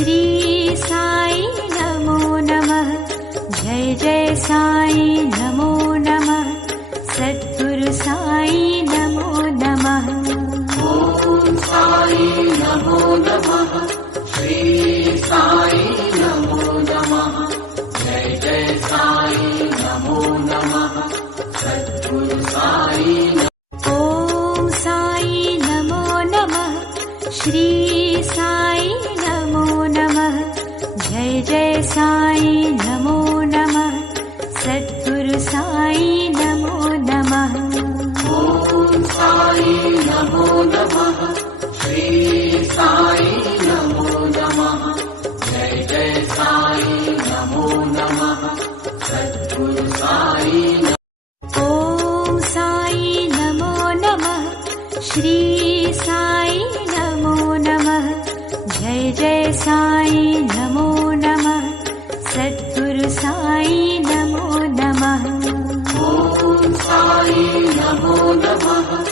श्री साई नमो नमः। जय जय साई नमो नमः। सद्गुरु साई नमो नमः। ओम साई नमो नमः। श्री साई नमो नमः। जय जय साई नमो नमः। सद्गुरु साई ओम साई नमो नमः। श्री साई नमो नमः। जय जय साई नमो नमः। सद्गुरु साई नमो नमः। ओम साई नमो नमः। श्री साई नमो नमः। जय जय साई नमो नमः। सद्गुरु साई ओम साई नमो नमः। श्री साई नमो नमः। जय जय साई नमो नमः। सद्गुरु साई नमो नमः। ओम साई नमो नमः।